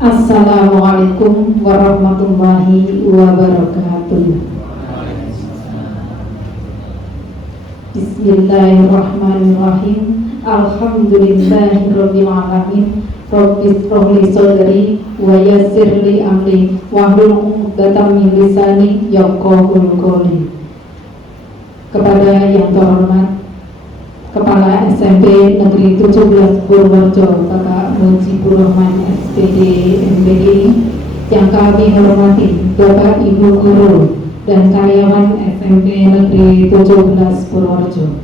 Assalamualaikum warahmatullahi wabarakatuh. Bismillahirrahmanirrahim. Alhamdulillahirabbil alamin. Rabbis shrahli sadri wa yassirli amri wahlul 'uqdatam min lisani yafqahul qawli. Kepada yang terhormat Kepala SMP Negeri 17 Purworejo, Bapak Mujibur Rahman SPD MPD, yang kami hormati Bapak Ibu guru dan karyawan SMP Negeri 17 Purworejo.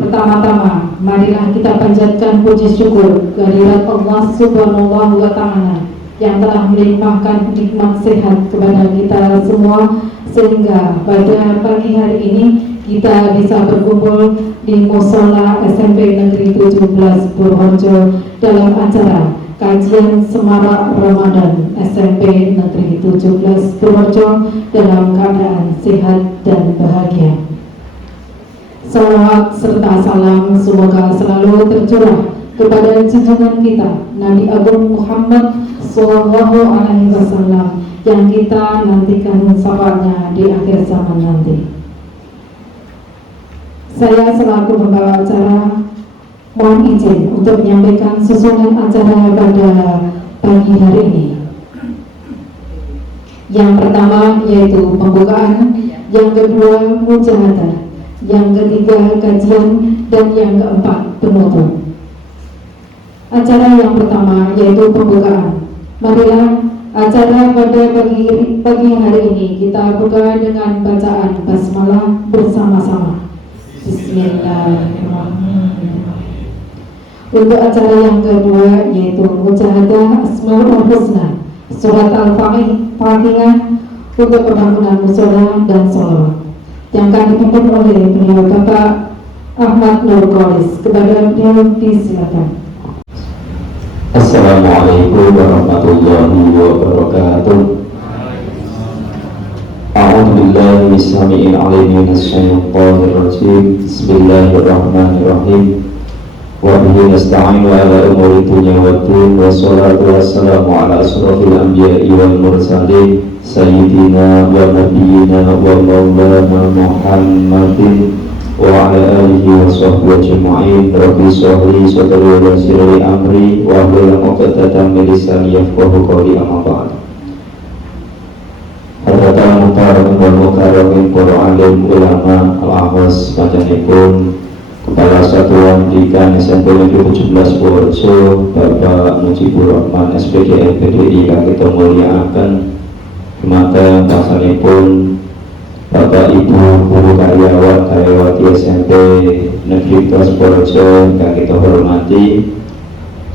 Pertama-tama, marilah kita panjatkan puji syukur kehadirat Allah Subhanahu wa Ta'ala yang telah melimpahkan nikmat sehat kepada kita semua, sehingga pada pagi hari ini kita bisa berkumpul di Musola SMP Negeri 17 Purworejo dalam acara kajian semarak Ramadan SMP Negeri 17 Purworejo dalam keadaan sehat dan bahagia. Salawat serta salam semoga selalu tercurah kepada junjungan kita Nabi Agung Muhammad Sallallahu Alaihi Wasallam yang kita nantikan syafaatnya di akhir zaman nanti. Saya selaku pembawa acara mohon izin untuk menyampaikan susunan acara pada pagi hari ini. Yang pertama yaitu pembukaan, yang kedua mujahadah, yang ketiga kajian, dan yang keempat penutup. Acara yang pertama yaitu pembukaan. Marilah acara pada pagi hari ini kita buka dengan bacaan basmalah bersama-sama. Bismillahirrahmanirrahim. Untuk acara yang kedua yaitu mujahadah Asmaul Husna, surat Al-Fatihah untuk pembangunan musola dan sholawat, yang akan dipimpin oleh beliau Bapak Ahmad Nur Qolis. Kepada beliau disilakan. Assalamualaikum warahmatullahi wabarakatuh. A'udzubillahi minasyaitonir rajim. Minasyaitonir rajim. Bismillahirrahmanirrahim. Wa bihi nasta'inu ala umuri dunya waddin. Wassalatu wassalamu ala asrofil anbiya'i wal mursalin sayyidina wa nabiyyina wa maulana Muhammadin wa ala alihi wa sahbihi ajma'in. Rabbi shrahli sadri wa yassir li amri wa hlul 'uqdatam min lisani yafqahu qawli. Amma ba'd. Hadirin muhtaram wal mukarramin, para alim ulama al-ahwas pacanipun Kepala Satuan Pendidikan SMP Negeri 17 Purworejo Bapak Mujibur Rahman SPD MPDI yang kita muliakan, kemata pasanipun Bapak Ibu guru karyawati SMP Negeri 17 Purworejo yang kita hormati.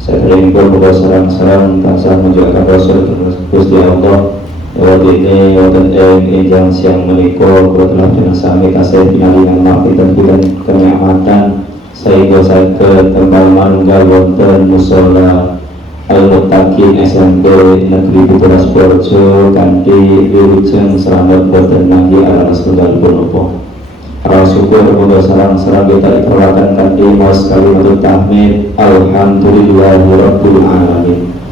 Saderengipun kula sareng-sareng tansah menjaga Rasul Gusti Allah. Lewat ini wonten ing enjang siang menika kula telah sami tasih pinaringan mampir dan kenikmatan sehingga saged tembang manunggal wonten musola Al-Muttaqin SMP Negeri 17 Purworejo kanthi wilujeng slamet boten nangge aran setunggalipun apa. Para syukur muga sareng-sareng kita ikhlakan kanthi maos kalimat tahmid alhamdulillahirabbil alamin.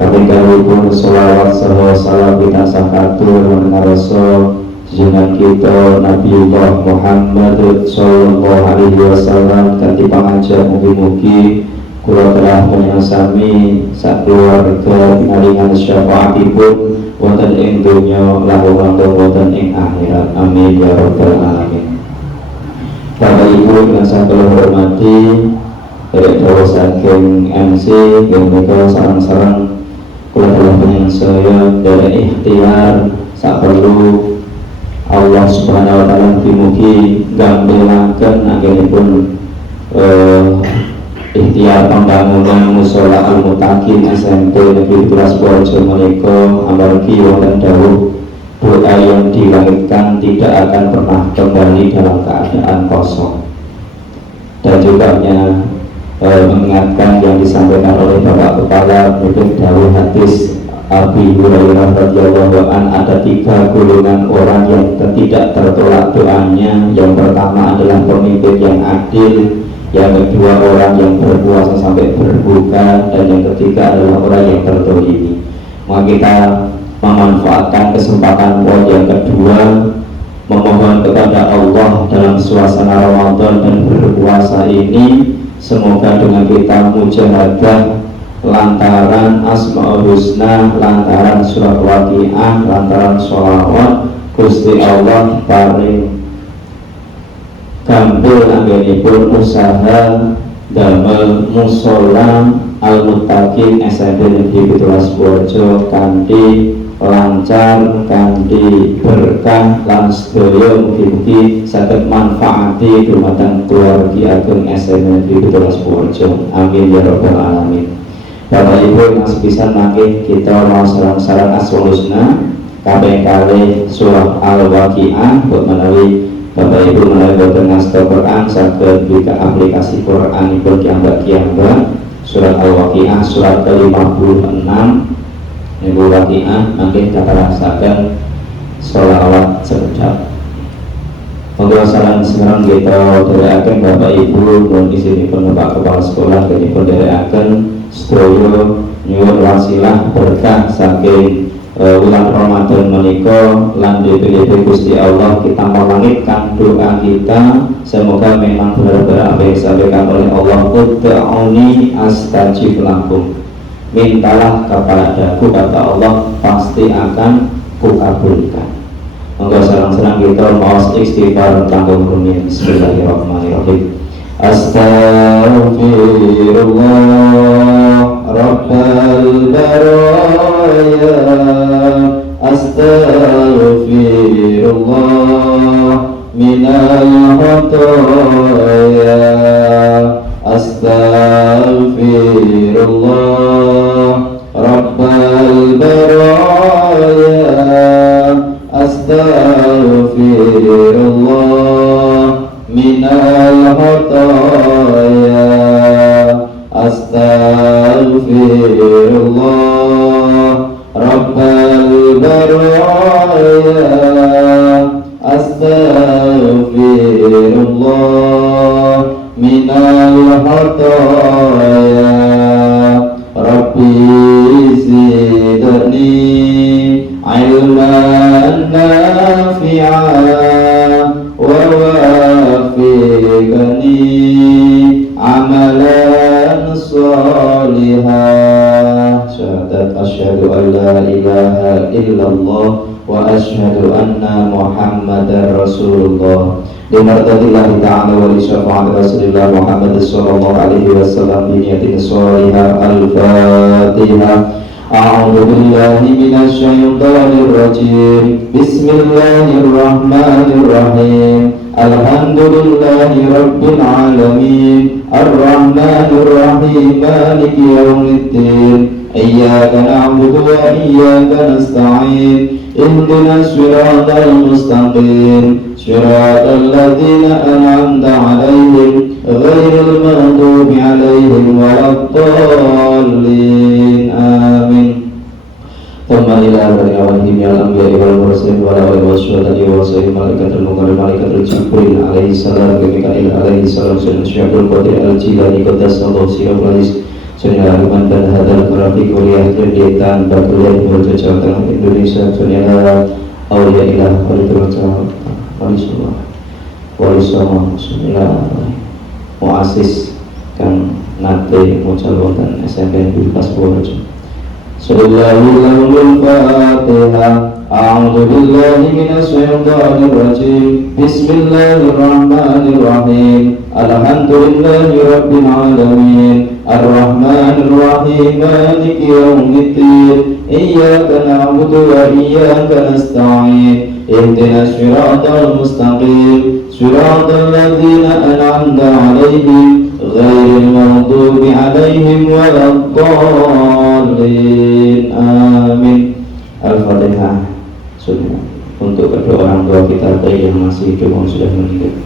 Katingalipun sholawat saha salam kita sakatur mengarasa junjungan kita Nabiullah Muhammad sallallahu alaihi wasallam kanthi pangajak mugi-mugi kula telah menyasami sak keluarga pinaringan syafaatipun wonten ing donya lan wonten ing akhirat. Amin ya rabbal alamin. Bapak Ibu yang saya hormati, dari dawuh saking MC yang menika sareng-sareng kula telah saya dari ikhtiar sak perlu Allah Subhanahu wa taala mugi gambelaken anggenipun ikhtiar pembangunan musola Al-Muttaqin SMP Negeri 17 Purworejo menika amargi wonten dawuh doa yang dilahirkan tidak akan pernah kembali dalam keadaan kosong, dan juga mengingatkan yang disampaikan oleh Bapak Kepala mungkin dawuh hadis Abi Hurairah radhiyallahu an, ada 3 golongan orang yang tidak tertolak doanya. Yang pertama adalah pemimpin yang adil, yang kedua orang yang berpuasa sampai berbuka, dan yang ketiga adalah orang yang berdolimi. Maka kita memanfaatkan kesempatan poin yang kedua, memohon kepada Allah dalam suasana Ramadan dan berpuasa ini, semoga dengan kita mujahadah lantaran Asmaul Husna, lantaran surat Waqiah, lantaran sholawat, Gusti Allah paring gampil anggenipun usaha damel mushola Al-Muttaqin SMP Negeri 17 Purworejo kanthi lancar, kanthi berkah lan sedaya mugi-mugi saged manfaati dumateng keluarga ageng SMP Negeri 17 Purworejo. Amin ya rabbal alamin. Bapak Ibu yang sepisan mangke kita mau sareng-sareng Asmaul Husna kaping kalih surah Al-Waqiah buat menawi Bapak Ibu menawi boten ngasta Quran saged buka aplikasi Quranipun kiambak-kiambak surat Al-Waqiah surat ke-56 niku Waqiah mangke katarasaken sholawat sekedhap. Monggo sareng-sareng kita dherekaken Bapak Ibu mun isinipun Bapak Kepala Sekolah dipun dherekaken sedaya nyuwun wasilah berkah saking bulan Ramadan menika lan DPDP Gusti Allah kita melangitkan doa kita, semoga memang benar-benar apa yang disampaikan oleh Allah, ud'uni astajib lakum, mintalah kepadaku kata Allah pasti akan kukabulkan. Monggo sareng-sareng kita maos istighfar tanggung rumiyin. Bismillahirrahmanirrahim. Astaghfirullah Rabbal baraya, astaghfirullah minal khataya, astaghfirullah Rabbal baraya, astaghfirullah minal khataya, astaghfirullah Rabbal baraya, astaghfirullah minal khataya, Rabbi zidni ilman nafi'an wa wafiqni amalan salihah. Syahadat asyhadu an la ilaha illallah wa asyhadu anna Muhammadar Rasulullah. Limartadillahi ta'ala wa li syafa'ati Rasulillah Muhammad sallallahu alaihi wasallam bi niyatin shalihah. Al-Fatihah. A'udzu billahi minasy syaithanir rajim. Bismillahirrahmanirrahim. Alhamdulillahi rabbil alamin. Ar-Rahmanir Rahim. Maliki yaumiddin. Iyyaka na'budu wa iyyaka nasta'in. Ihdinas siratal mustaqim. Siratal ladzina an'amta 'alaihim ghairil maghdubi 'alaihim waladdallin. Amin. Thumma ila al-awwalin ya al-anbiya wal mursalin wa ala alihi wasyhada'i wa sayyidil malaikatil muqarrabin malaikatul jibril alaihi salam wa mika'il alaihi salam syaikhul qadir al-jilani qaddasallahu sirrul aziz Saudara dan hadal grafik kuliah kegiatan Bakuliah Purworejo Jawa Tengah Indonesia. Saudara Aulia Ilah Walisullah Muasis kan nate mucal wonten SMP 17 Purworejo. Sallallahu Fatihah. A'udzu billahi minasy syaithanir rajim. Bismillahirrahmanirrahim. Alhamdulillahi rabbil alamin. Ar-Rahmanir Rahim. Maliki yaumiddin. Iyyaka na'budu wa iyyaka nasta'in. Ihdinas siratal mustaqim. Siratal ladzina an'amta 'alaihim ghairil maghdubi 'alaihim waladdallin. Amin. Al-Fatihah. Sudah untuk kedua orang tua kita baik yang masih hidup maupun sudah meninggal.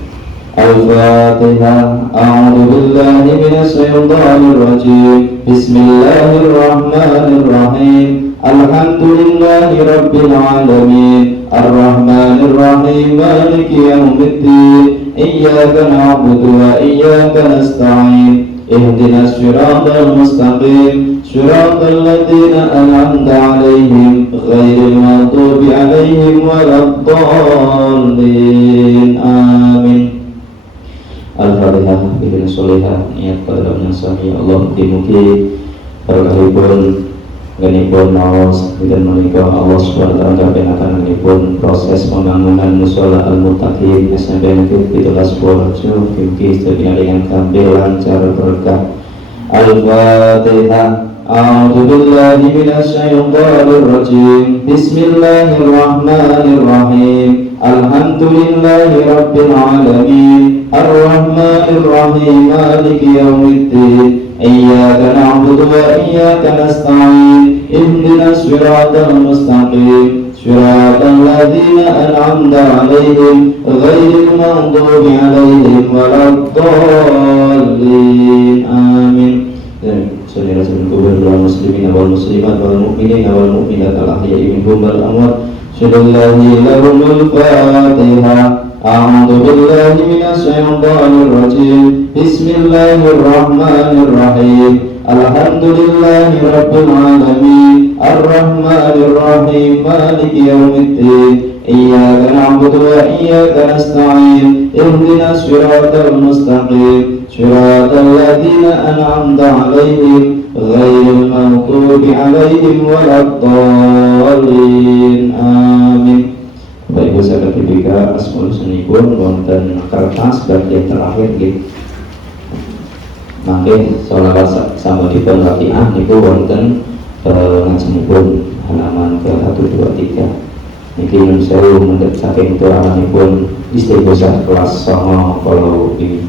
Al-Fatihah. A'udzu billahi minasy syaithanir rajim. Bismillahirrahmanirrahim. Alhamdulillahi Rabbil Alamin Ar-Rahmanir Rahim Maliki Yawmiddin Iyyaka na'budu wa iyyaka nasta'in Ihdinas siratal mustaqim Siratal ladzina an'amta 'alaihim ghairil maghdubi 'alaihim waladdallin. Amin. Al-Fatihah. Bikin solihah niat pada yang sahih. Allah mugi-mugi berkahipun ganipun naos dan menikah Allah SWT kabenakan ganipun proses pembangunan musola al-muttaqin SMP Negeri 17 Purworejo mugi sedaya dengan kambil lancar berkah. Al-Fatihah. A'udzu billahi minasy syaithanir rajim. Bismillahirrahmanirrahim. Alhamdulillahi rabbil alamin. Ar-Rahmanir Rahim. Maliki yaumiddin. Iyyaka na'budu wa iyyaka nasta'in ihdinas siratal mustaqim siratal ladzina an'amta 'alaihim ghairil maghdubi 'alaihim waladdallin. Amin. Saudara-saudara kaum muslimin wal muslimat wal mu'minin wal mu'minat al ahya'i minhum wal amwat syadallahu lahumul fatihah. A'udzu billahi minasy syaithanir rajim. Bismillahirrahmanirrahim. Alhamdulillahi rabbil alamin. Ar-Rahmanir Rahim. Maliki yaumiddin. Iyyaka na'budu wa iyyaka nasta'in. Ihdinas siratal mustaqim. Siratal ladzina an'amta 'alaihim ghairil maghdubi 'alaihim waladdallin. Amin. Bapak Ibu sahabat BPK asmaul sunipun wonten kertas bagian terakhir nggih. Mangke sholawat sampun waqiah niku wonten ngajengipun halaman ke-123. Niki nyuwun sewu mendhet saking turamanipun istighosah kelas 9 kalau ini.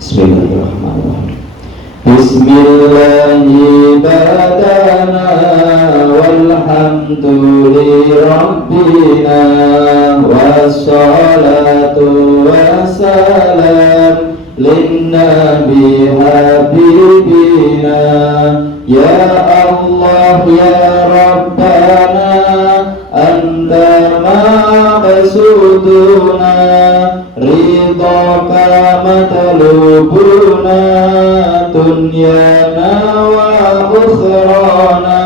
Bismillahirrahmanirrahim. Bismillahi badana walhamduli rabbina wassalatu wassalam linnabi habibina ya Allah ya Rabbana anta maqsuduna ridhaka matlubuna dunyana wa ukhrana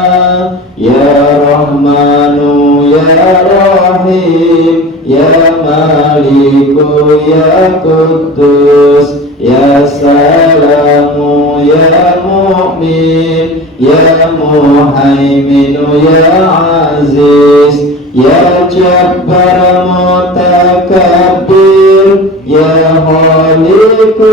ya Rahmanu ya Rahim ya Maliku ya Quddus ya Salamu ya Mu'min ya Muhaiminu ya Aziz ya Jabbar Mutakabbir ya Khaliqu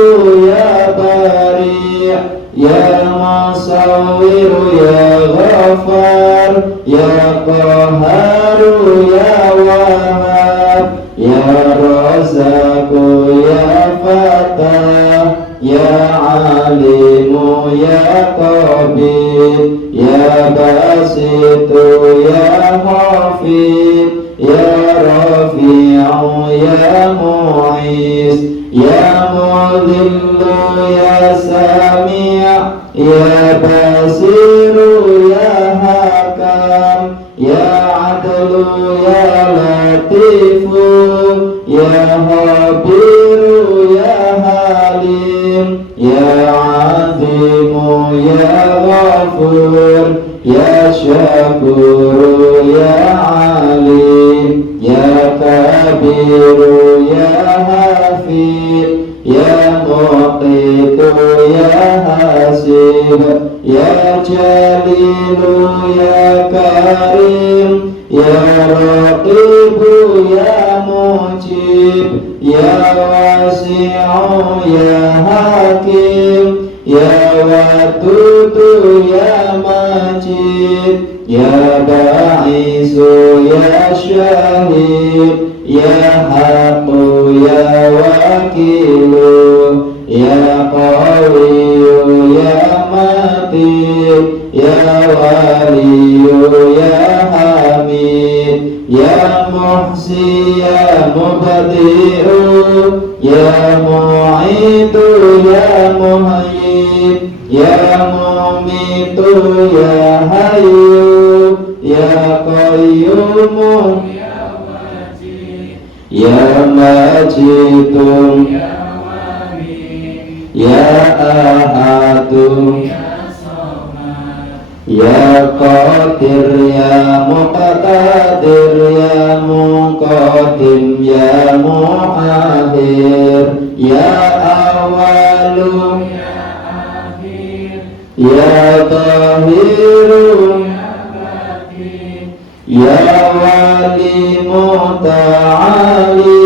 ya Bari ya Musawwir ya Ghaffar ya Qahharu ya Wahhab ya Razzaqu ya Fattah ya Alimu ya Qabir ya Basitu ya Hafid ya Rafi'u ya Mu'iz ya Mudhillu ya Sami' ya Basiru ya Hakam ya Adlu ya Latifu ya Habiru ya Halim ya Azimu ya Ghafur ya Syakuru ya Alim ya Kabiru ya Hafid ya Muqitu ya Hasib ya Jalilu ya Karim ya Raqibu ya Mujib ya Wasi'u ya Hakim ya Wadudu ya Majid ya Ba'isu ya Syahid ya Haqqu ya Wakilu ya Qawiyu ya Matin ya Waliyu ya Hamid ya Muhsi ya Mubadi'u ya Mu'itu ya Muhayyid ya Mumitu ya Hayyu ya qayyum ya majid ya ahad ya qadir ya muqtadir ya muqaddim ya muakhir ya awal ya zahir ya wali muta'ali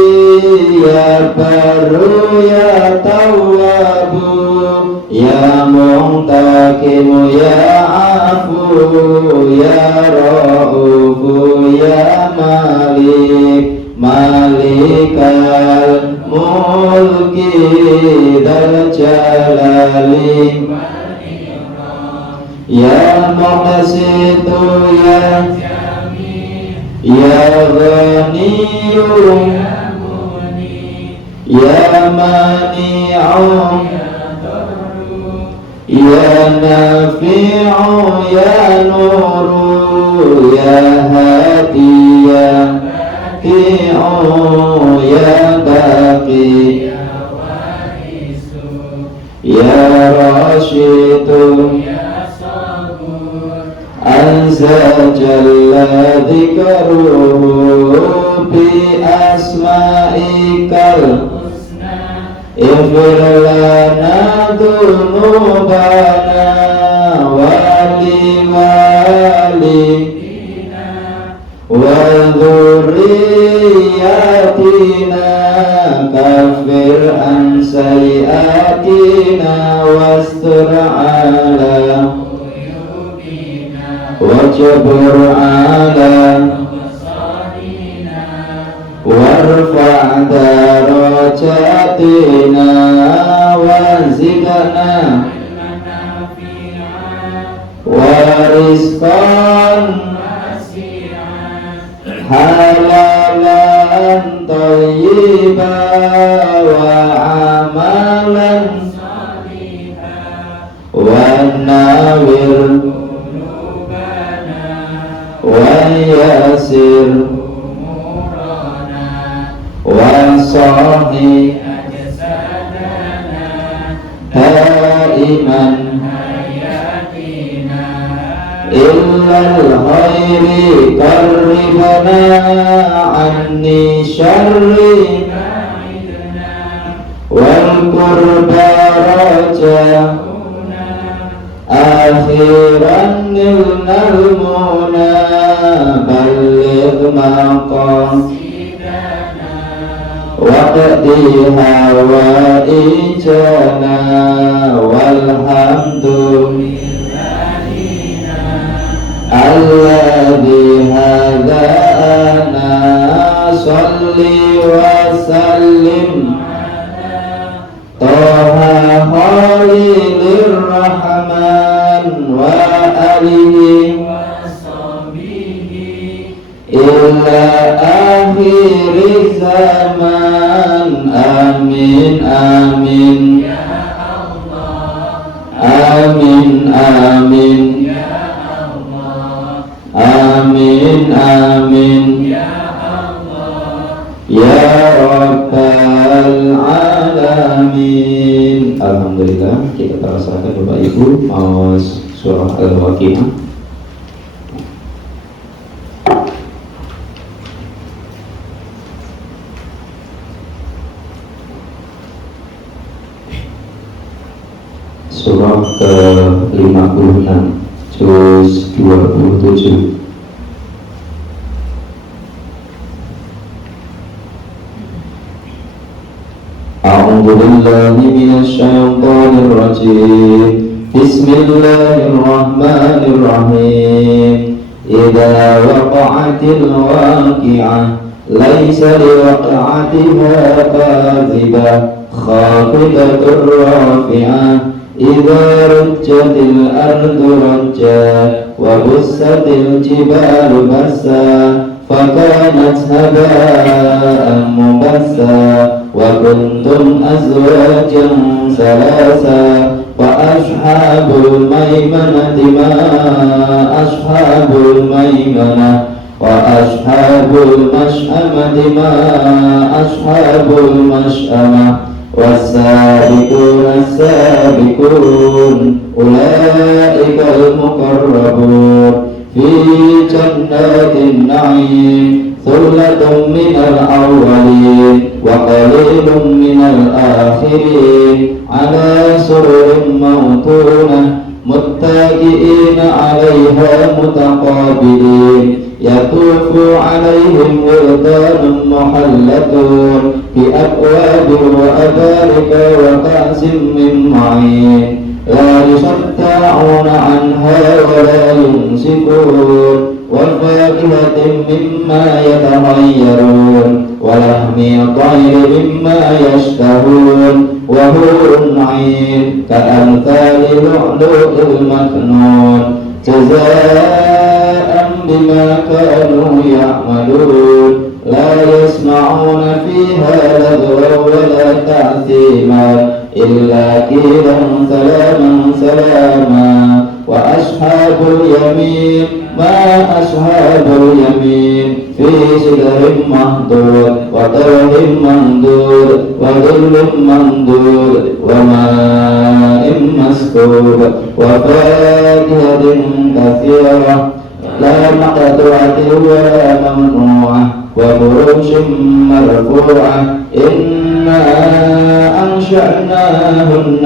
ya baru ya tawwabu ya muntakimu ya afu ya ra'ufu ya malik malikal mulki dal jalali ya muqsitu ya ghaniyyu ya mani'u ya nafi'u ya nuru ya hadi ya ti'u ya baqi ya rashidu azza jalla dhikruhu bi asma'ikal ighfir lana dhunubana wali walidina wa dhurriyyatina kaffir an sayyi'atina wastur ala wajbur ala warfa' darajatina wazidna warizqan halalan thayyiban wa amalan wa nawir wa yasir wa sahih daiman illal khairi qarribna anni syarri wal qurba raja akhiran nilnal muna balligh maqam waqdi hawaijana walhamdulillahina alladhi hadana salli wa sallim taha khalilur rahman wa alihi ila akhir zaman amin amin ya Allah amin amin ya Allah amin amin ya Allah ya rabbal alamin. Alhamdulillah, kita teruskan Bapak Ibu mau surah Al-Waqiah. Surah ke-56 juz 27. A'udzu billahi minasy syaithanir rajim. Bismillahirrahmanirrahim. Idza waqa'atil waqi'ah laisa liwaqa'atiha kadhibah khafidatur rafi'ah idza rujjatil ardu rajja wa bussatil jibalu bassa fakanat haba'an mubassa wa kuntum azwajan salasa fa وأصحاب الميمنة ما أصحاب الميمنة وأصحاب المشأمة ما أصحاب المشأمة والسابقون السابقون أولئك المقربون في جنات النعيم ثلة من الأولين وقليل من الآخرين على سرر موضونة متكئين عليها متقابلين يطوف عليهم ولدان محلتون بأكواب وأبارك وكأس من معين لا يصدعون عنها ولا يمسكون وفاكهة مما يتخيرون ولحم طير مما يشتهون وحور عين كأمثال لؤلؤ المكنون جزاء بما كانوا يعملون لا يسمعون فيها لغوا ولا تأثيما إلا قيلا سلاما سلاما وأصحاب اليمين ما أصحاب اليمين في سدر مهضود وطرح منضود وظل ممدود وماء مسكوب وفاكهة كثيرة لا مقطوعة ولا ممنوعة وفرش مرفوعة إنا أنشأناهن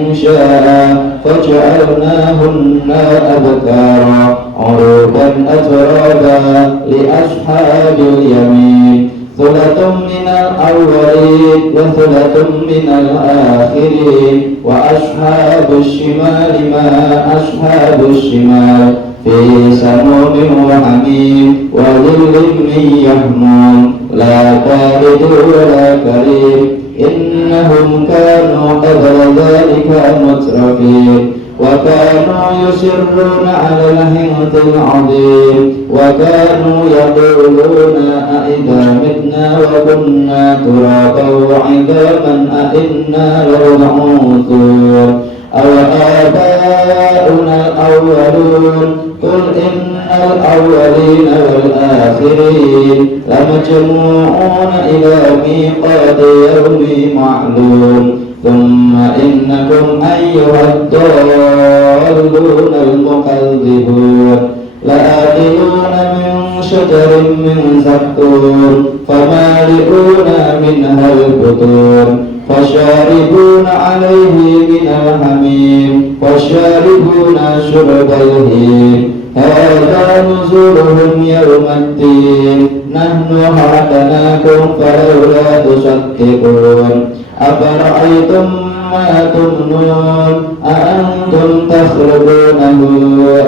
إنشاء فجعلناهن أبكارا عروبا أترابا لأصحاب اليمين ثلة من الأولين وثلة من الآخرين وأصحاب الشمال ما أصحاب الشمال في سموم وحميم وظل من يحموم لا بارد ولا كريم إنهم كانوا قبل ذلك مترفين وكانوا يصرون على الحنث العظيم وكانوا يقولون أئذا متنا وكنا ترابا وعظاما أئنا لمبعوثون أو آباؤنا الأولون قل إن الأولين والآخرين لمجموعون إلى ميقات يوم معلوم ثم إنكم أيها الضالون المكذبون لآكلون من شجر من زقوم فمالئون منها البطون فشاربون عليه من الحميم وشاربون شرب الهيم هذا نزلهم يوم الدين نحن خلقناكم فلولا تصدقون أفرأيتم ما تمنون أأنتم تخلقونه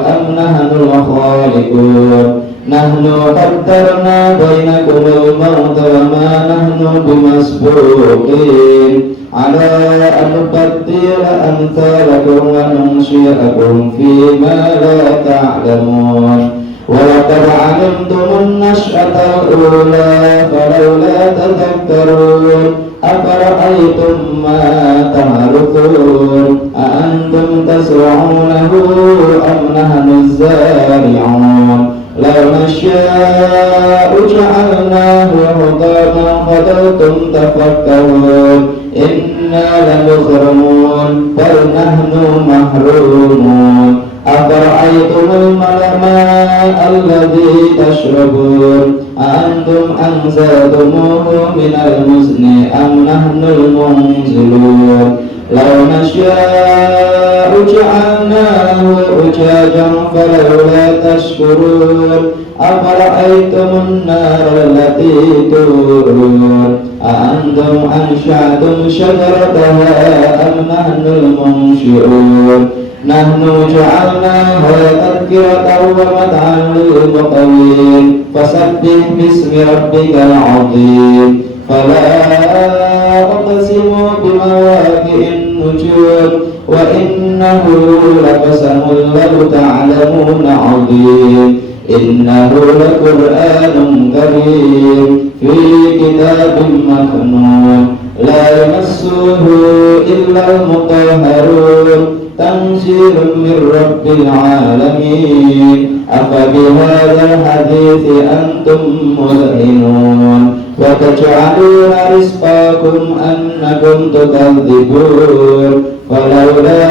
أم نحن الخالقون نحن قدرنا بينكم الموت وما نحن بمسبوقين على أن نبدل أمثالكم وننشئكم فيما لا تعلمون ولقد علمتم النشأة الأولى فلولا تذكرون أفرأيتم ما تحرثون أأنتم تزرعونه أم نحن الزارعون لو نشاء جعلناه حطاما فظلتم تفكرون إنا لمغرمون بل نحن محرومون أفرأيتم الماء الذي تشربون أأنتم أنزلتموه من المزن أم نحن المنزلون لو نشاء جعلناه أجاجا فلولا تشكرون أفرأيتم النار التي تورون أأنتم أنشأتم شجرتها أم نحن المنشئون نحن جعلناها تذكرة ومتعا للمقوين فسبح باسم ربك العظيم فلا أقسم بمواقع النجوم وإنه لقسم لو تعلمون عظيم إنه لقرآن كريم في كتاب مكنون لا يمسه إلا المطهرون تنزيل من رب العالمين أفبهذا الحديث أنتم مدهنون وتجعلون رزقكم أنكم تكذبون ولولا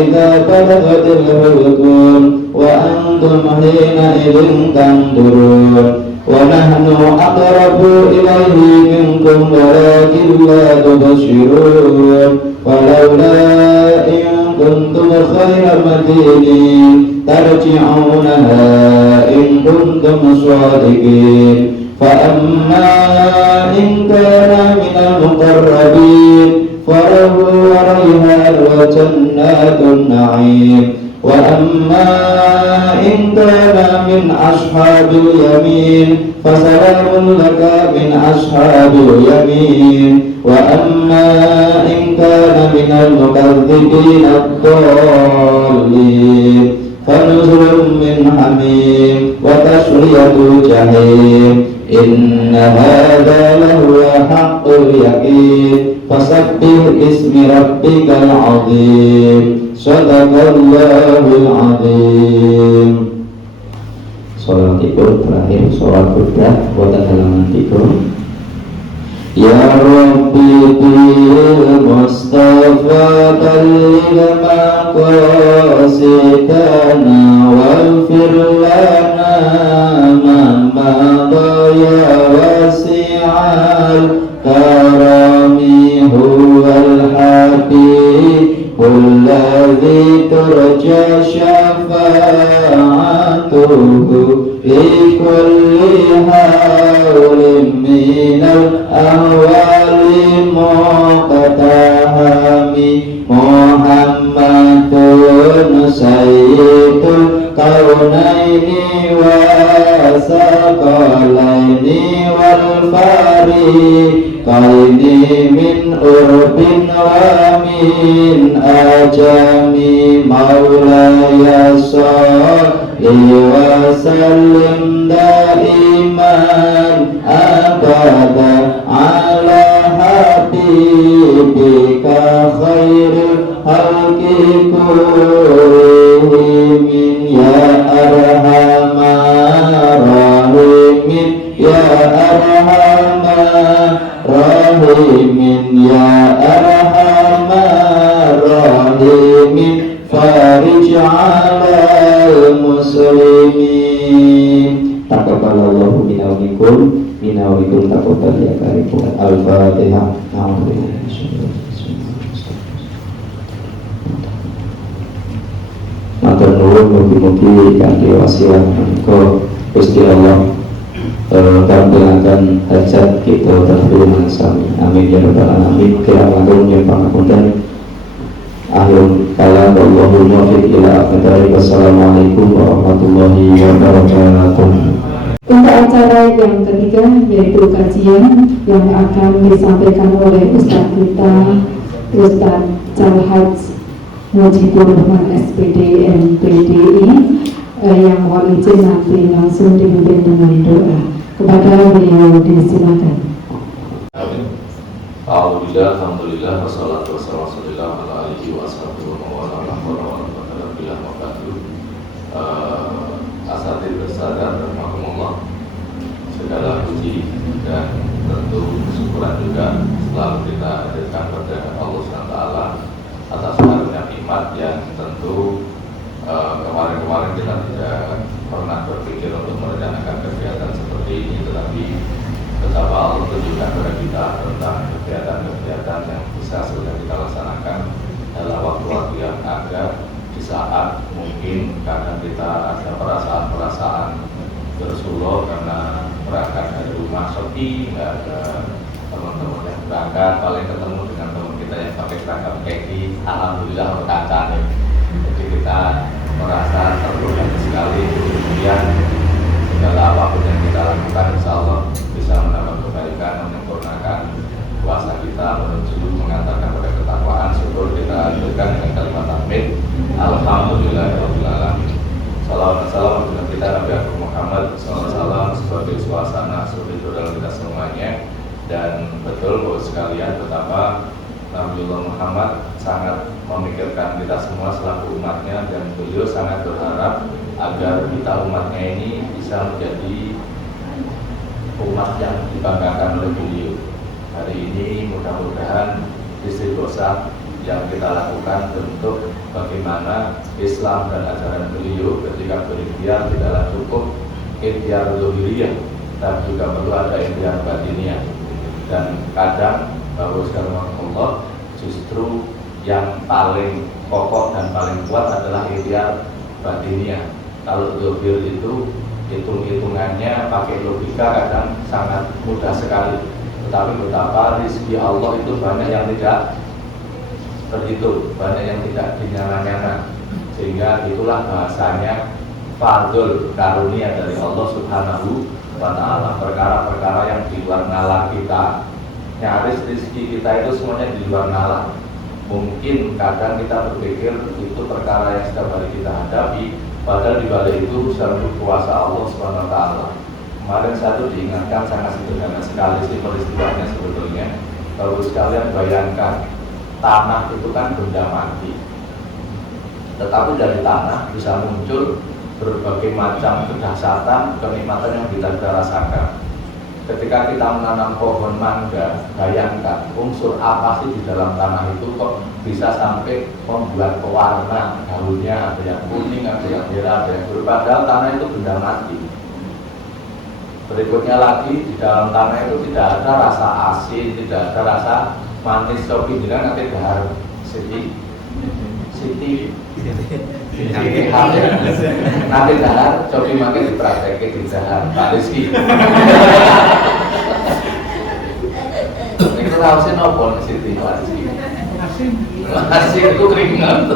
إذا بلغت الحلقوم وأنتم حينئذ تنظرون ونحن أقرب إليه منكم ولكن لا تبصرون ولولا إن كنتم خير مدينين ترجعونها إن كنتم صادقين فأما إن كان من المقربين فله وريحان وجنات النعيم وأما إن كان من أصحاب اليمين فسلام لك من أصحاب اليمين وأما إن كان من المكذبين الضالين فنزل من حميم وتصلية جحيم إن هذا لهو حق اليقين فسبح باسم ربك العظيم صدق الله العظيم. Salat tidur terakhir, salat berdah buat halaman tidur. Ya Rabbi bil Mustafa balligh maqasidana waghfir lana ma madaya wasi'al karami huwal habib alladhi turja syafa'atuhu li kulli hawlin minal ahwali muqtahami Muhammadun sayyidul kaunaini wa saqalaini wal fariqaini min urbin wa min ajami maulaya salli wa sallim daiman abada ala habibika khairil halki kullihim ya arhamar rahimin ya arhamar rahimin ya arhamar rahimin farij alal muslimin. Taqabbalallahu minna wa minkum minna wa minkum taqabbal ya karim. Al-Fatihah. Matur nuwun mugi-mugi kanthi wasiat menika Gusti Allah kampilaken hajat kita terhubung sami. Amin ya rabbal alamin. Kirang nyuwun pangapunten. Akhirul kalam wallahul muwaffiq ila aqdari. Wassalamualaikum warahmatullahi wabarakatuh. Untuk acara yang ketiga yaitu kajian yang akan disampaikan oleh Ustadz kita Ustadz Calhaj Mujibur Rahman SPD MPDI yang wali izin nanti langsung dipimpin dengan doa. Kepada beliau disilakan. Alhamdulillah, wassalatu wassalamu ala alihi wa sahbihi wa asatid bersadar rahmatullah, segala puji dan tentu syukuran juga selalu kita hadirkan kepada Allah SWT atas karunia nikmat yang tentu kemarin-kemarin kita tidak pernah berpikir untuk merencanakan kegiatan seperti ini, tetapi betapa Allah tunjukkan kepada kita tentang kegiatan-kegiatan yang bisa sudah kita laksanakan dalam waktu-waktu yang ada, di saat mungkin karena kita ada perasaan-perasaan bersuloh karena berangkat dari rumah sepi, nggak ada teman-teman yang berangkat, paling ketemu dengan teman kita yang pakai seragam kaki, alhamdulillah berkancane. Jadi kita merasa terbantu sekali, kemudian segala apapun yang kita lakukan insya Allah bisa mendapat kebaikan, menyempurnakan puasa kita menuju mengantarkan pada ketakwaan. Syukur kita hadirkan dengan kalimat takbir alhamdulillahirabbil alamin. Salawat salam dengan kita Nabi Muhammad SAW sebagai suasana seperti itu dalam kita semuanya. Dan betul Bapak sekalian, betapa Nabiullah Muhammad sangat memikirkan kita semua selaku umatnya, dan beliau sangat berharap agar kita umatnya ini bisa menjadi umat yang dibanggakan oleh beliau. Hari ini mudah-mudahan istighosah yang kita lakukan bentuk bagaimana Islam dan ajaran beliau ketika berikhtiar tidaklah cukup ikhtiar zuhiriyah, tapi juga perlu ada ikhtiar batiniyah. Dan kadang bahwa Allah justru yang paling pokok dan paling kuat adalah ikhtiar batiniyah. Kalau zuhir itu hitung-hitungannya pakai logika kadang sangat mudah sekali, tetapi betapa rizki Allah itu banyak yang tidak terhitung, banyak yang tidak dinyana-nyana, sehingga itulah bahasanya fardul karunia dari Allah Subhanahu wa Ta'ala. Perkara-perkara yang di luar nalar kita, nyaris rezeki kita itu semuanya di luar nalar. Mungkin kadang kita berpikir itu perkara yang setiap hari kita hadapi, padahal di balik itu selalu kuasa Allah Subhanahu wa Ta'ala. Kemarin satu diingatkan sangat sederhana sekali sih peristiwanya sebetulnya. Kalau sekalian bayangkan, tanah itu kan benda mati, tetapi dari tanah bisa muncul berbagai macam kedahsyatan, kenikmatan yang kita rasakan. Ketika kita menanam pohon mangga, bayangkan unsur apa sih di dalam tanah itu kok bisa sampai membuat pewarna daunnya, ada yang kuning, ada yang merah, ada yang biru, padahal tanah itu benda mati. Berikutnya lagi, di dalam tanah itu tidak ada rasa asin, tidak ada rasa manis. Cobi dengan nanti dahar Siti nanti dahar cobi makin dipraktekin di dahar Pak Rizky. Ini rausnya nopo Siti Pak Rizky. Asin itu keringat.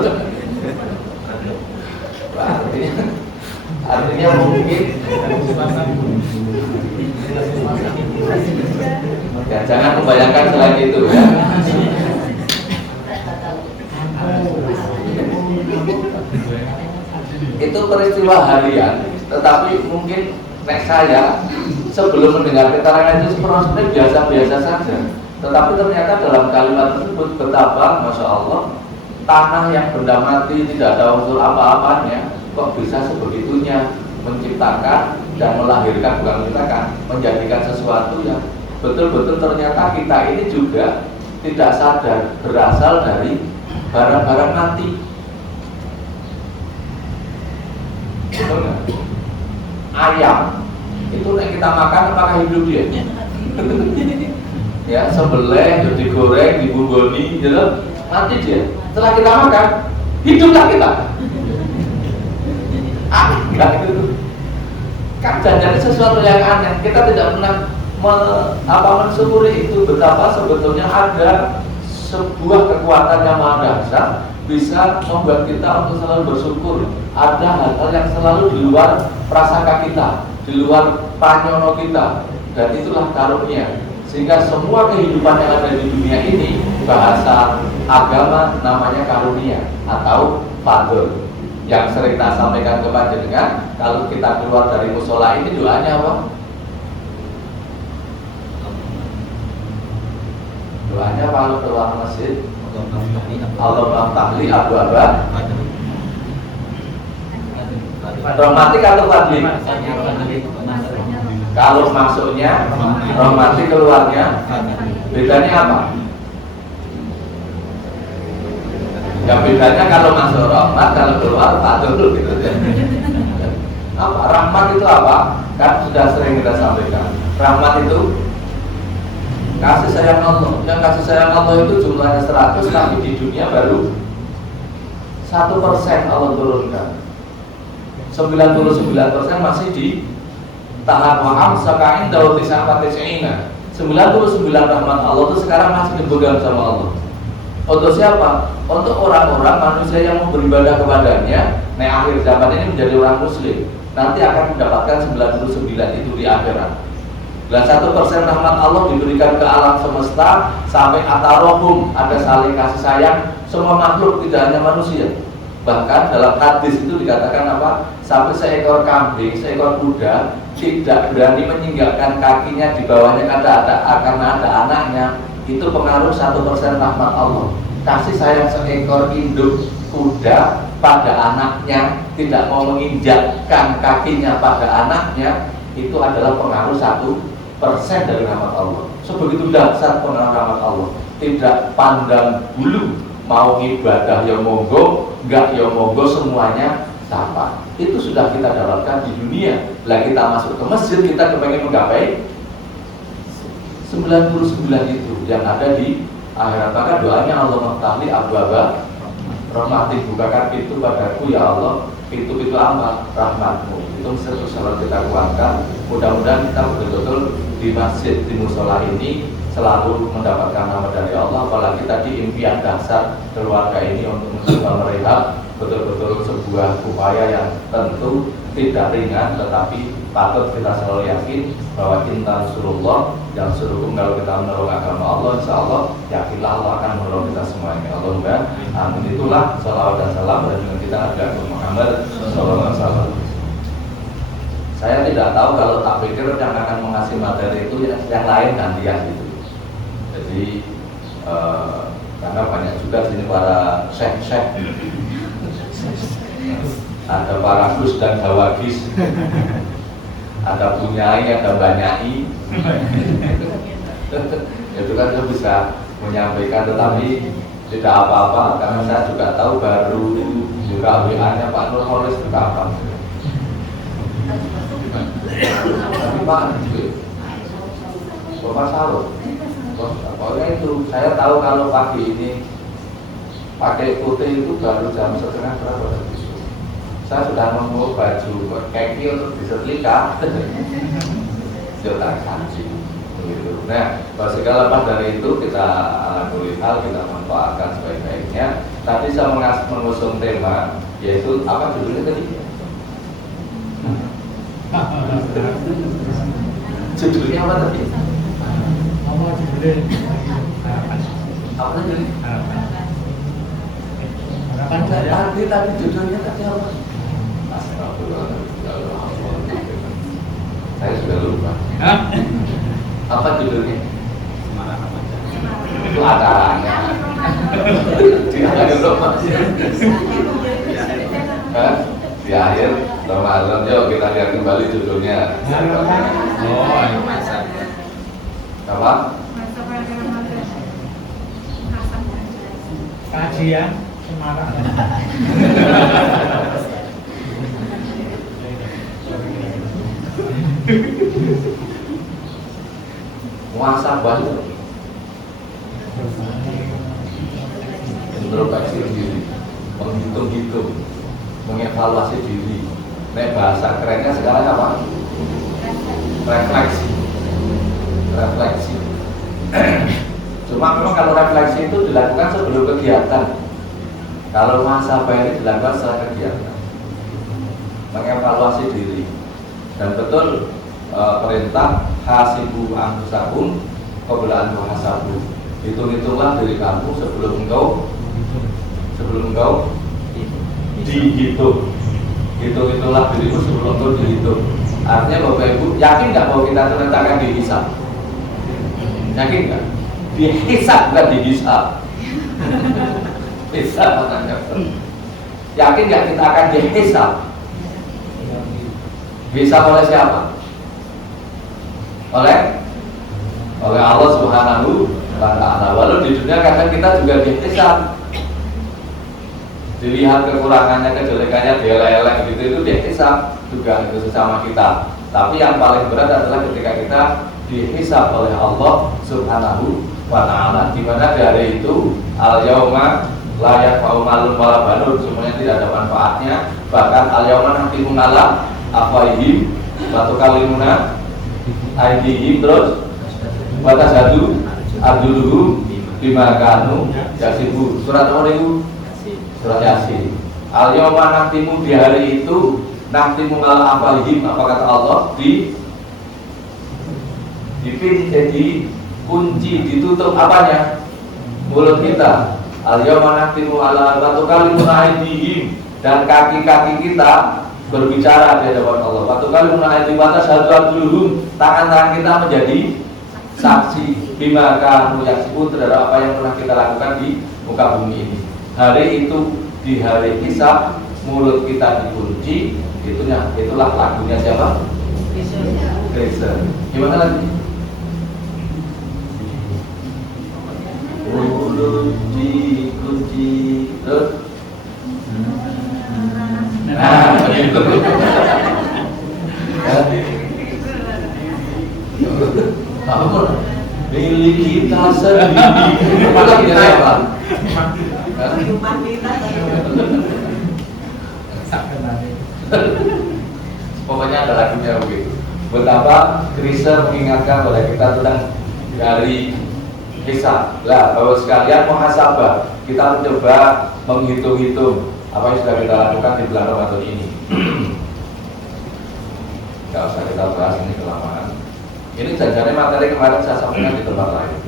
Artinya mungkin ya, jangan membayangkan selain itu ya. Itu peristiwa harian, tetapi mungkin saya sebelum mendengar keterangan itu sebenarnya biasa-biasa saja. Tetapi ternyata dalam kalimat tersebut betapa Masya Allah, tanah yang benda mati tidak ada unsur apa-apanya kok bisa sebegitunya menciptakan dan melahirkan, bukan menciptakan, menjadikan sesuatu yang betul-betul ternyata kita ini juga tidak sadar berasal dari barang-barang mati. Betul nggak? Ayam itu yang kita makan apakah hidup dia? Ya, sembelih, digoreng, dibumboni, gitu, mati dia. Setelah kita makan, hiduplah kita. Enggak gitu. Kan jadi sesuatu yang aneh. Kita tidak pernah mensyukuri itu, betapa sebetulnya ada sebuah kekuatan yang maha dahsyat bisa membuat kita untuk selalu bersyukur. Ada hal-hal yang selalu di luar prasangka kita, di luar panyono kita, dan itulah karunia. Sehingga semua kehidupan yang ada di dunia ini, bahasa agama namanya karunia atau fadl. Yang sering kita sampaikan kepada dengan kalau kita keluar dari musola ini doanya apa? Doanya kalau keluar masjid, Allahumma tahli abwaba rahmatik atau fadli? Kalau masuknya rahmatik, keluarnya bedanya apa? Yang bedanya kalau masuk rahmat, kalau keluar fadl gitu ya. Apa? Rahmat itu apa? Kan sudah sering kita sampaikan. Rahmat itu kasih sayang Allah. Yang kasih sayang Allah itu jumlahnya 100, tapi di dunia baru 1% Allah turunkan. 99% masih di tahap wa'am sakain daud disangkat tis'ina. 99 rahmat Allah itu sekarang masih dipegang sama Allah. Untuk siapa? Untuk orang-orang manusia yang mau beribadah kepadanya. Nah, akhir zaman ini menjadi orang muslim, nanti akan mendapatkan 99 itu di akhirat. Dan 1% rahmat Allah diberikan ke alam semesta sampai atarohum, ada saling kasih sayang semua makhluk, tidak hanya manusia. Bahkan dalam hadis itu dikatakan apa? Sampai seekor kambing, seekor kuda tidak berani meninggalkan kakinya di bawahnya karena ada anaknya. itu pengaruh 1% rahmat Allah. Kasih sayang seekor induk kuda pada anaknya, tidak mau menginjakkan kakinya pada anaknya, itu adalah pengaruh 1% dari rahmat Allah. Sebegitu dahsyat pengaruh rahmat Allah. Tidak pandang bulu, mau ibadah ya monggo, enggak ya monggo, semuanya sama. Itu sudah kita dapatkan di dunia. Lah kita masuk ke masjid, kita kepengen menggapai 99 itu yang ada di akhirat. Maka doanya Allah maftahli abwaba rahmatik, bukakan pintu padaku ya Allah, pintu-pintu amal rahmatmu. Itu satu selalu kita kuatkan. Mudah-mudahan kita betul-betul di masjid, di musola ini selalu mendapatkan nama dari Allah. Apalagi tadi impian dasar keluarga ini untuk mencoba merehab, betul-betul sebuah upaya yang tentu tidak ringan, tetapi patut kita selalu yakin bahwa inna surullah yang suruhum, kalau kita menolong agama Allah, insya Allah yakinlah Allah akan menolong kita semuanya. Allahumma amin. Itulah salawat dan salam dan juga kita ada Muhammad sallallahu alaihi wasallam. Saya tidak tahu, kalau tak pikir yang akan mengasih materi itu yang lain gantian gitu. Jadi karena banyak juga sini para syekh-syekh, ada para gus dan gawagis, ada punyai, ada banyai. Itu kan saya bisa menyampaikan, tetapi tidak apa-apa karena saya juga tahu baru juga WA-nya Pak Nurholis itu kapan. Tapi Pak, Bapak Salut, pokoknya itu saya tahu kalau pagi ini pakai putih itu baru jam setengah berapa? Saya sudah membawa baju kaki untuk disetrika. Sudah kanji. Nah, segala lepas dari itu kita alhamdulillah kita manfaatkan sebaik-baiknya. Tadi saya mengusung tema, yaitu apa judulnya tadi? Judulnya apa tadi? Apa judulnya? Apa judulnya? Harapan saya. Tadi judulnya tadi apa? Saya sudah lupa. Apa judulnya? Itu acaranya. Di akhir Ramadan, yuk kita lihat kembali judulnya. Apa? Kajian Semarang. Muhasabah, introspeksi diri, menghitung-hitung, mengevaluasi diri. Nah, bahasa kerennya sekarang apa? Refleksi. Refleksi. Cuma memang kalau refleksi itu dilakukan sebelum kegiatan. Kalau muhasabah ini dilakukan setelah kegiatan, mengevaluasi diri. Dan betul perintah hasibu anfusakum qabla an tuhasabu. Hitung-hitunglah diri kamu sebelum engkau dihitung. Hitung-hitunglah dirimu sebelum engkau dihitung. Artinya Bapak Ibu, yakin nggak bahwa kita ternyata akan dihisab? Yakin nggak? Dihisab bukan dihisab. Hisab maknanya. Yakin nggak kita akan dihisab? Hisab oleh siapa? Oleh Allah Subhanahu wa ta'ala. Walau di dunia kadang kita juga dihisab, dilihat kekurangannya, kejelekannya, dielek-elek gitu, itu dihisab juga, itu sesama kita. Tapi yang paling berat adalah ketika kita dihisab oleh Allah Subhanahu wa ta'ala, di mana dari itu al-yauma la yakfa'u malun wala banun, semuanya tidak ada manfaatnya. Bahkan al-yauma nahtimu ala afwahihim wa tukallimuna aydihim, terus watashadu arjuluhum bima kanu yaksibun. Surat apa itu? Surat Yasin. Al-yawma nahtimu, di hari itu, nahtimu ala afwahihim, apa kata Allah? Jadi kunci, ditutup apanya? Mulut kita. Al-yawma nahtimu ala wa tukallimuna aydihim, dan kaki-kaki kita berbicara di hadapan Allah. Waktu kali menaiki batas satu arjuluhum, tangan-tangan kita menjadi saksi bima kanu yaksibun terhadap apa yang pernah kita lakukan di muka bumi ini. Hari itu, di hari hisab, mulut kita dikunci. Itulah lagunya siapa? Grazer. Gimana lagi? Mulut dikunci. Terus? Nah, begitu. Apa? Milik kita sendiri. Maka kita siapa? Pokoknya ada lagunya begitu. Betapa Grazer mengingatkan kepada kita tentang dari hisab. Lah, bahwa sekalian muhasabah, kita mencoba menghitung-hitung apa yang sudah kita lakukan di bulan Ramadan ini. Gak usah kita bahas ini kelamaan. Ini jangan materi kemarin saya sampaikan di tempat lain,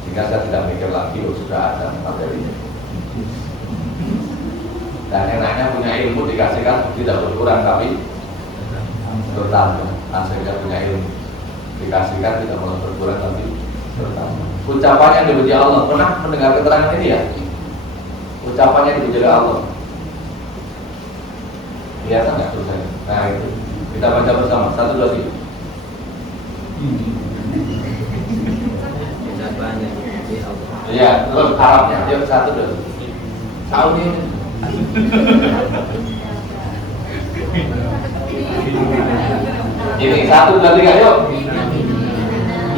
sehingga saya tidak mikir lagi, sudah ada materinya. Dan enaknya punya ilmu dikasihkan tidak berkurang tapi bertambah. Hasilnya punya ilmu dikasihkan tidak malah berkurang tapi bertambah. Ucapannya yang dipuji Allah. Pernah mendengar keterangan ini ya? Ucapannya dipuji Allah. Lihat nggak tulisannya? Nah itu kita baca bersama. 1, 2, 3. Iya, terus Arabnya. Yuk 1, 2. Saudi. Ini 1, 2, 3, yuk.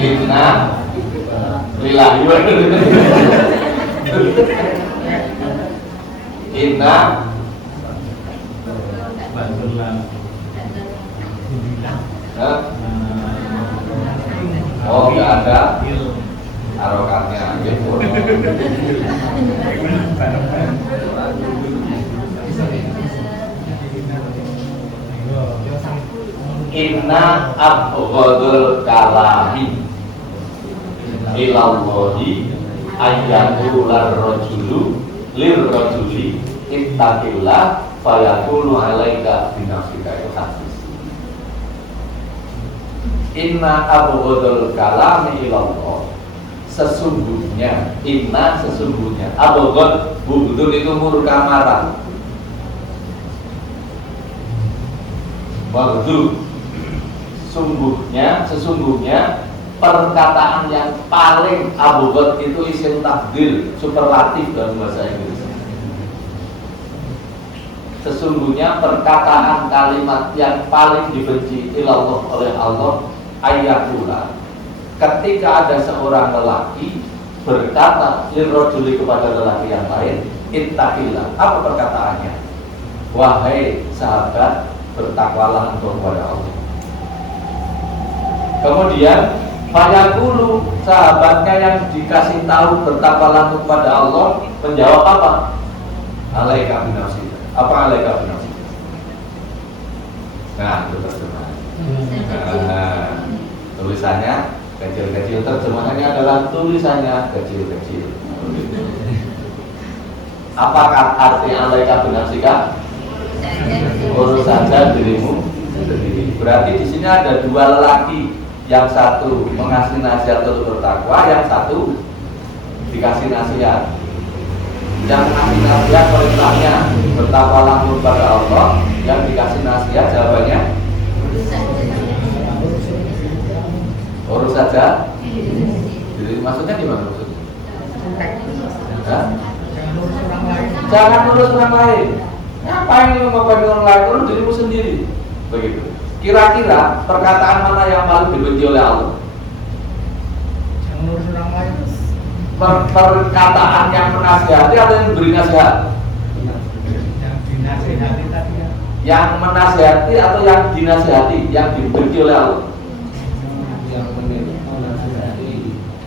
Inna lillahi wa inna oh nggak ada harokatnya. Inna abghadul kalami ilallahi ayyakular rajulu lirrajuli ittaqillah fayakunu alaika binafsika. Itu hadis. Inna abghadul kalami ilallah, sesungguhnya, inna sesungguhnya, abghad bughdun itu murka marah, baghdhu sesungguhnya perkataan yang paling abghad itu isim tafdhil, superlatif dalam bahasa Inggris. Sesungguhnya perkataan kalimat yang paling dibenci ilallah oleh Allah ayakula, ketika ada seorang lelaki berkata lirrajuli kepada lelaki yang lain, ittaqillah. Apa perkataannya? Wahai sahabat, bertakwalah engkau kepada Allah. Kemudian fayaqulu, sahabatnya yang dikasih tahu bertakwalah kepada Allah menjawab apa? Alaika binafsika. Apa alaika binafsika? Nah, itu terjemahan. Tulisannya kecil-kecil, terjemahannya adalah tulisannya kecil-kecil. Apakah artinya alaika binafsika? Urus saja dirimu sendiri. Berarti di sini ada dua lelaki, yang satu mengasih nasihat untuk bertakwa, yang satu dikasih nasihat. Yang ngasih nasihat perintahnya bertakwalah kepada Allah, yang dikasih nasihat jawabannya urus saja. Jadi maksudnya gimana maksudnya? Jangan urus orang lain. Ngapain lu ngapain orang lain? Urus dirimu sendiri. Begitu. Kira-kira perkataan mana yang paling dibenci oleh Allah? Jangan urus orang lain. Perkataan yang menasihati atau yang beri nasihat? Yang dinasihati tadi ya. Yang menasihati atau yang dinasihati? Yang dibenci oleh Allah?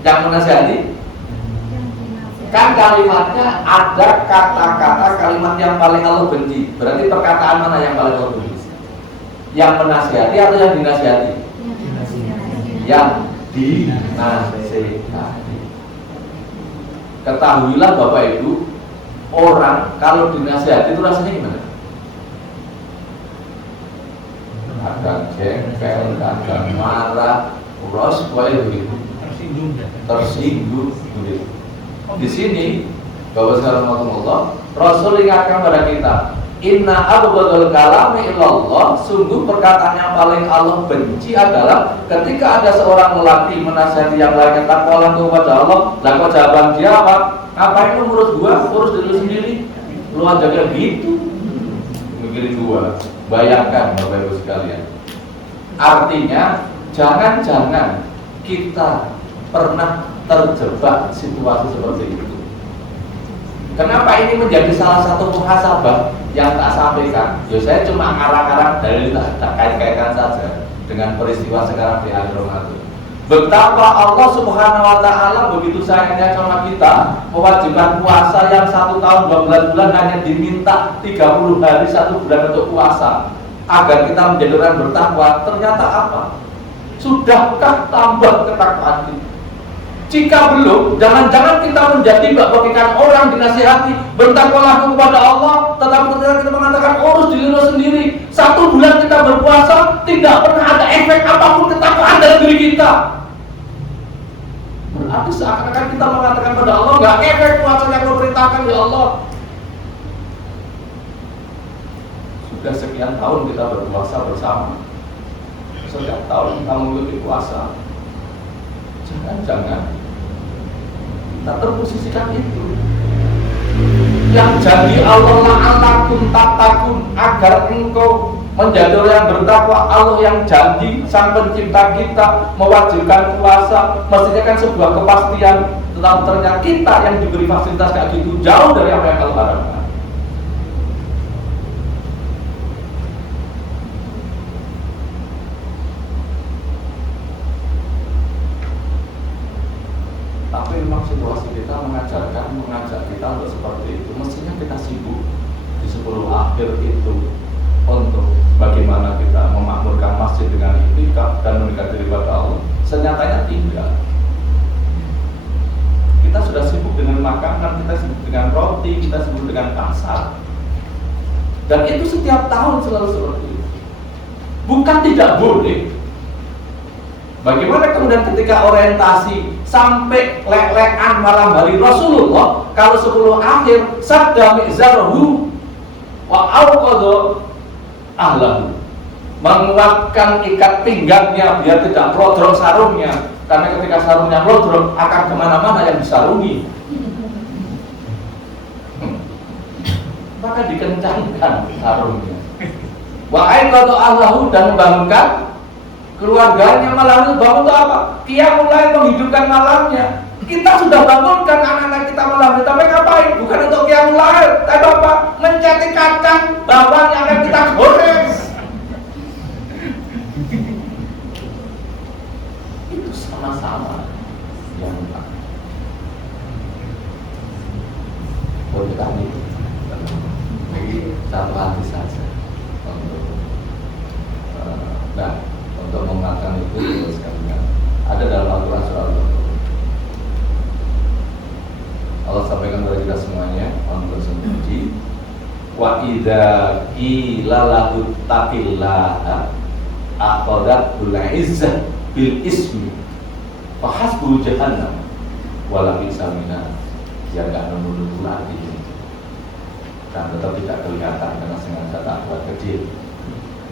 Yang menasihati? Kan kalimatnya ada kata-kata kalimat yang paling Allah benci. Berarti perkataan mana yang paling Allah benci? Yang menasihati atau yang dinasihati? Yang dinasihati. Ketahuilah Bapak Ibu, orang kalau dinasihati itu rasanya gimana? Kadang jengkel, kadang marah, uros, begitu. tersinggung ya. Tersinggung. Di sini bahwa Allah Rasul ingatkan pada kita, inna abghadul kalami illallah, sungguh perkataan yang paling Allah benci adalah ketika ada seorang lelaki menasihati yang lainnya takwalah kepada Allah. Lah kok jawaban dia apa? Ngapain lu ngurus gua? Urus diri lu sendiri. Lu aja kayak gitu. Mikirin gua. Bayangkan Bapak Ibu sekalian. Artinya jangan-jangan kita pernah terjebak situasi seperti itu. Kenapa ini menjadi salah satu muhasabah yang tak sampaikan? Ya saya cuma ngarang-ngarang dari tak kait-kaitkan saja dengan peristiwa sekarang di Al Ramadan. Betapa Allah Subhanahu Wa Taala begitu sayangnya sama kita, mewajibkan puasa yang 1 tahun 12 bulan hanya diminta 30 hari 1 bulan untuk puasa agar kita menjadi orang bertakwa. Ternyata apa? Sudahkah tambah ketakwaan kita? Jika belum, jangan-jangan kita menjadi bagikan orang dinasihati bertakwalah kepada Allah, tetapi ketika kita mengatakan urus diri lo sendiri, 1 bulan kita berpuasa tidak pernah ada efek apapun ketakwaan dalam diri kita. Berarti seakan-akan kita mengatakan pada Allah nggak efek puasa yang lo perintahkan ya Allah. Sudah sekian tahun kita berpuasa bersama, setiap tahun kita mengikuti puasa. Jangan-jangan kita terposisikan itu. Yang jadi Allah la'alakum tattaqun, agar engkau menjadi orang yang bertakwa. Allah yang janji, sang pencipta kita, mewajibkan puasa, mestinya kan sebuah kepastian. Tetapi ternyata kita yang diberi fasilitas kayak gitu jauh dari apa yang Allah harapkan. Tapi memang situasi kita mengajak kita untuk seperti itu. Mestinya kita sibuk di 10 akhir itu untuk bagaimana kita memakmurkan masjid dengan itikaf dan mendekati diri pada Allah. Senyatanya tidak. Kita sudah sibuk dengan makanan, kita sibuk dengan roti, kita sibuk dengan pasar. Dan itu setiap tahun selalu seperti itu. Bukan tidak boleh. Bagaimana kemudian ketika orientasi sampai lek-lekan malam hari Rasulullah, kalau 10 akhir sabda mi'zarahu wa awqadha ahlahu, menguatkan ikat pinggangnya biar tidak rodrok sarungnya, karena ketika sarungnya rodrok akan kemana-mana yang disarungi. Maka dikencangkan sarungnya. Wa awqadha ahlahu, dan membangunkan keluarganya. Malam itu bangun untuk apa? Qiyamul lail, menghidupkan malamnya. Kita sudah bangunkan anak-anak kita malam itu, tapi ngapain? Bukan untuk qiyamul lail, tapi apa? Mencetik kacang bawang yang akan kita goreng. Itu sama-sama yang berkah itu. Satu hati saja untuk mengatakan itu sekalian. Ada dalam Al-Quran surah Al-Baqarah. Allah sampaikan kepada kita semuanya untuk sendiri. Wa idza qila lahu taqillaha aqadatul izzah bil ismi fa hasbu jahannam wala bisamina. Dia enggak menurut lagi. Dan tetap tidak kelihatan karena sengaja tak buat kecil.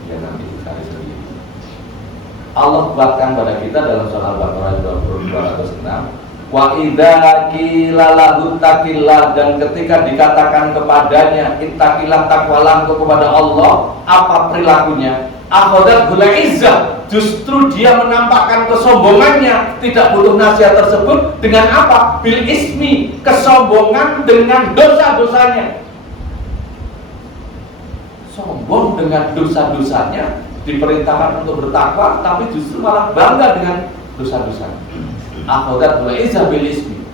Dia nanti dicari sendiri. Allah buatkan pada kita dalam surah Al-Baqarah 206, wa idza qila lahu taqillah, dan ketika dikatakan kepadanya ittaqillah, takwalah kepada Allah, apa perilakunya? Akhadat bil izzah, justru dia menampakkan kesombongannya, tidak butuh nasihat tersebut dengan apa? Bil ismi, kesombongan dengan dosa-dosanya. Sombong dengan dosa-dosanya, diperintahkan untuk bertakwa, tapi justru malah bangga dengan dosa-dosanya. Akhadat bil izzah bil ismi.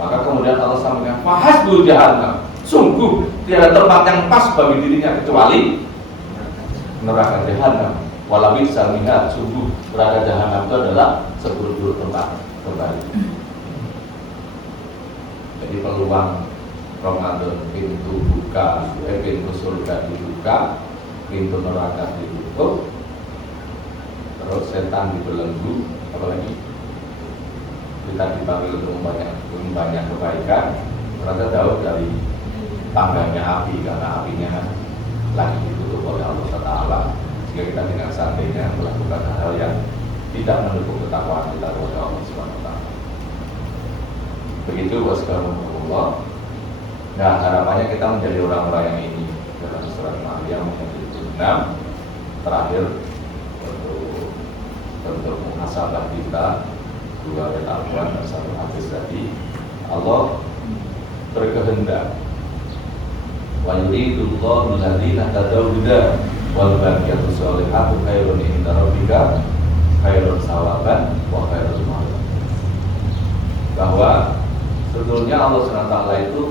Maka kemudian Allah sampaikan, fahasbul jahannam, sungguh tiada tempat yang pas bagi dirinya kecuali neraka jahannam. Wala bisa mihad, sungguh neraka jahannam itu adalah seburuk-buruk tempat kembali. Jadi peluang Ramadan, pintu buka, pintu surga dibuka, pintu neraka ditutup, terus setan dibelenggu, apalagi kita dipanggil untuk membanyak kebaikan, ternyata jauh dari tangganya api, karena apinya lagi ditutup oleh Allah Taala, sehingga kita dengan santainya melakukan hal yang tidak mendukung ketakwaan kita kepada Allah Subhanahu wa taala. Begitu wassalamualaikum. Nah, harapannya kita menjadi orang-orang yang ini dalam surat Maryam yang 76 terakhir untuk muhasabah kita, 2 ayat Al-Quran dan 1 hadis tadi. Allah berkehendak wa yuridullahu alladzina tadaw huda wal baqiyatu sholihatu khairun inda rabbika khairun sawaban wa khairun maghfirah. Bahwa sebetulnya Allah SWT itu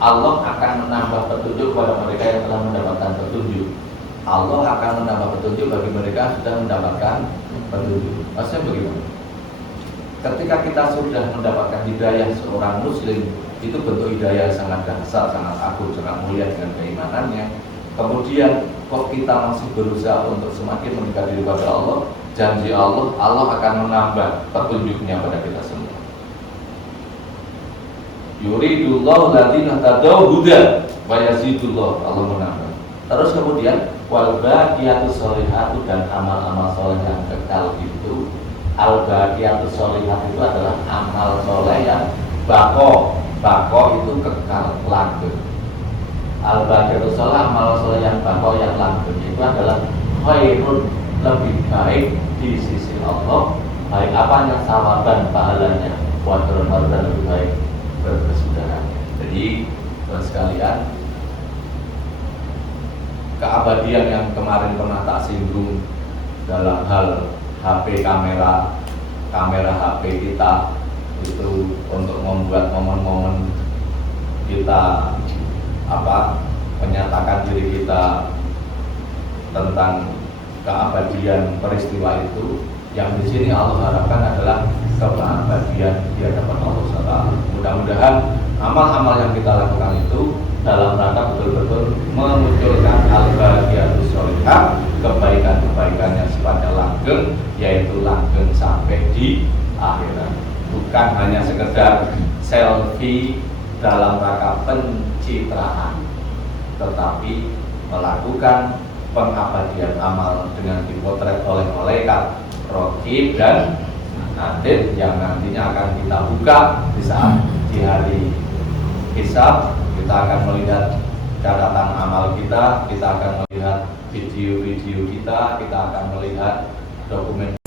Allah akan menambah petunjuk pada mereka yang telah mendapatkan petunjuk. Allah akan menambah petunjuk bagi mereka yang sudah mendapatkan petunjuk. Maksudnya bagaimana? Ketika kita sudah mendapatkan hidayah seorang muslim, itu bentuk hidayah yang sangat dahsyat, sangat agung, sangat mulia dengan keimanannya. Kemudian kok kita masih berusaha untuk semakin mendekati kepada Allah, janji Allah akan menambah petunjuknya pada kita semua. Yuridullahu alladzina tadaw huda wa yazidullah, Allah menambah. Terus kemudian wal baqiyatu sholihatu, dan amal-amal soleh yang kekal itu. Al baqiyatu sholihat itu adalah amal soleh yang bako itu kekal langgeng. Al baqiyatu sholih, amal soleh yang bako yang langgeng itu adalah khairun, lebih baik di sisi Allah. Baik apanya? Sawaban, pahalanya. Wa khairun, dan lebih baik berkesudahan. Jadi teman sekalian, keabadian yang kemarin pernah tak singgung dalam hal HP kamera HP kita itu untuk membuat momen-momen kita menyatakan diri kita tentang keabadian peristiwa itu. Yang di sini Allah harapkan adalah keabadian di hadapan Allah SWT. Mudah-mudahan amal-amal yang kita lakukan itu dalam rangka betul-betul memunculkan al-baqiyatus sholihah, kebaikan-kebaikan yang sifatnya langgeng, yaitu langgeng sampai di akhirat. Bukan hanya sekedar selfie dalam rangka pencitraan, tetapi melakukan pengabadian amal dengan dipotret oleh malaikat Raqib dan Atid yang nantinya akan kita buka di saat di hari hisab. Kita akan melihat catatan amal kita akan melihat video-video kita akan melihat dokumen